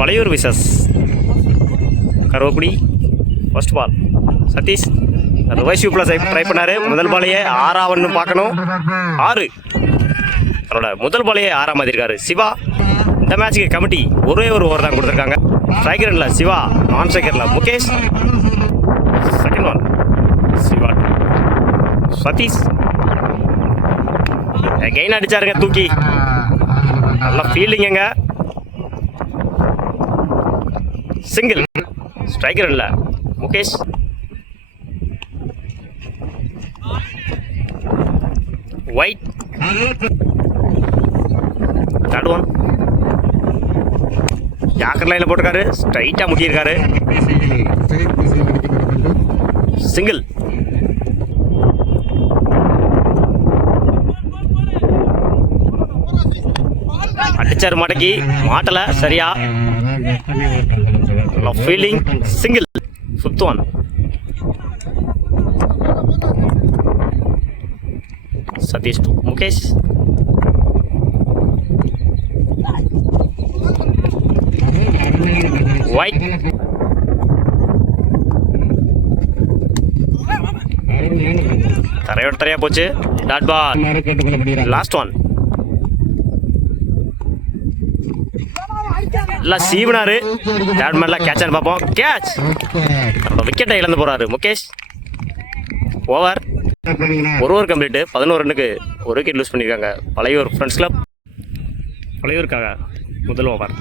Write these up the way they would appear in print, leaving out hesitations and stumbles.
Palaiyur versus Karuvakkudi. First ball Sathish ரிவைஸ் ப்ளஸ் try பண்ணாரு. முதல் பாலையே 6 பார்க்கணும். 6 அவரோட முதல் பாலையே 6 மாற்றிருக்காரு சிவா. இந்த மேட்சுக்கு கமிட்டி ஒரே ஒரு ஓவர் தான் கொடுத்துருக்காங்க. ஸ்ட்ரைக்கரில் சிவா, நான் ஸ்ட்ரைக்கரில் Mukesh. Second one Siva Sathish again அடிச்சாருங்க தூக்கி. நல்லா ஃபீல்டிங்க. சிங்கிள். ஸ்ட்ரைக்கர் இல்லை Mukesh. Wide. Third one yorker லைனில் போட்டிருக்காரு. ஸ்ட்ரைட்டாக முட்டியிருக்காரு. சிங்கிள். அடிச்சார் மடக்கி மாட்டலை சரியா. Fielding. Single. Fifth one Sathish to Mukesh. Wide. தரையோட தரையா போச்சு. டாட் பால். லாஸ்ட் ஒன் எல்லாம் சீவனாரு. தேர்ட் மேன்லாம் கேட்சான்னு பார்ப்போம். கேட்ச். விக்கெட்டை இழந்து போறாரு முகேஷ். ஓவர். ஒரு ஓவர் கம்ப்ளீட். 11 ரன்னுக்கு ஒரு விக்கெட் லூஸ் பண்ணியிருக்காங்க பழையூர் ஃப்ரெண்ட்ஸ் கிளப். பழையூருக்காக முதல் ஓவர்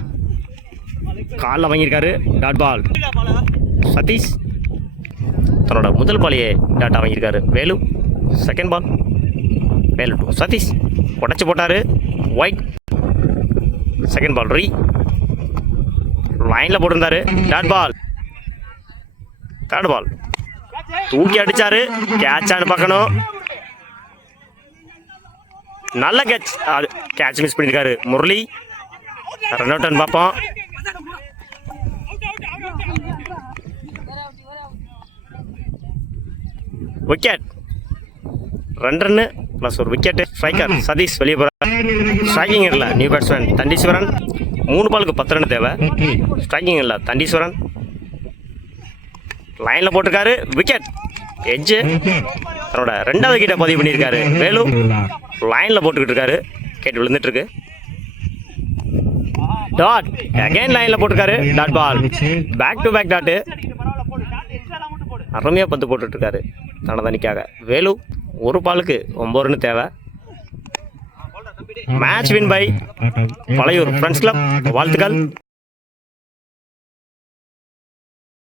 காலில் வாங்கியிருக்காரு. Dot ball. சதீஷ் தன்னோட முதல் பாலையே டாட்டா வாங்கியிருக்காரு. Velu. Second ball Velu to Satish. உடச்சி போட்டார். ஒயிட். செகண்ட் பால் ரீ லைனில் போட்டிருந்தாரு. Dot ball. தேர்ட் பால் தூக்கி அடிச்சாரு. கேட்சான்னு பார்க்கணும். நல்ல கேட்ச். கேட்ச் மிஸ் பண்ணியிருக்காரு முரளி. ரன் அவுட்னு பார்ப்போம். விக்கெட். 2 ரன்னு ப்ளஸ் ஒரு விக்கெட்டு. ஸ்ட்ரைக்கர் சதீஷ் வெளியே போகிறார். ஸ்ட்ரைக்கிங் இல்லை நியூ பேட்ஸ்மேன் தண்டீஸ்வரன். 3 பாலுக்கு 10 ரன் தேவை. ஸ்ட்ரைக்கிங் இல்லை தண்டீஸ்வரன். லைனில் போட்டிருக்காரு. விக்கெட். எட்ஜு. தன்னோட 2வது விக்கெட்டை பதிவு பண்ணியிருக்காரு வேலு. லைனில் போட்டுக்கிட்டு இருக்காரு. விக்கெட் விழுந்துட்டுருக்கு. டாட். அகைன் லைனில் போட்டிருக்காரு. Dot ball. Back to back dot. அருமையாக 10 போட்டுட்ருக்காரு தனதனிக்காக. வேலு. ஒரு பாலுக்கு 9 ரன் தேவை. Match win by Pazhayur friends club. வாழ்த்துக்கள்.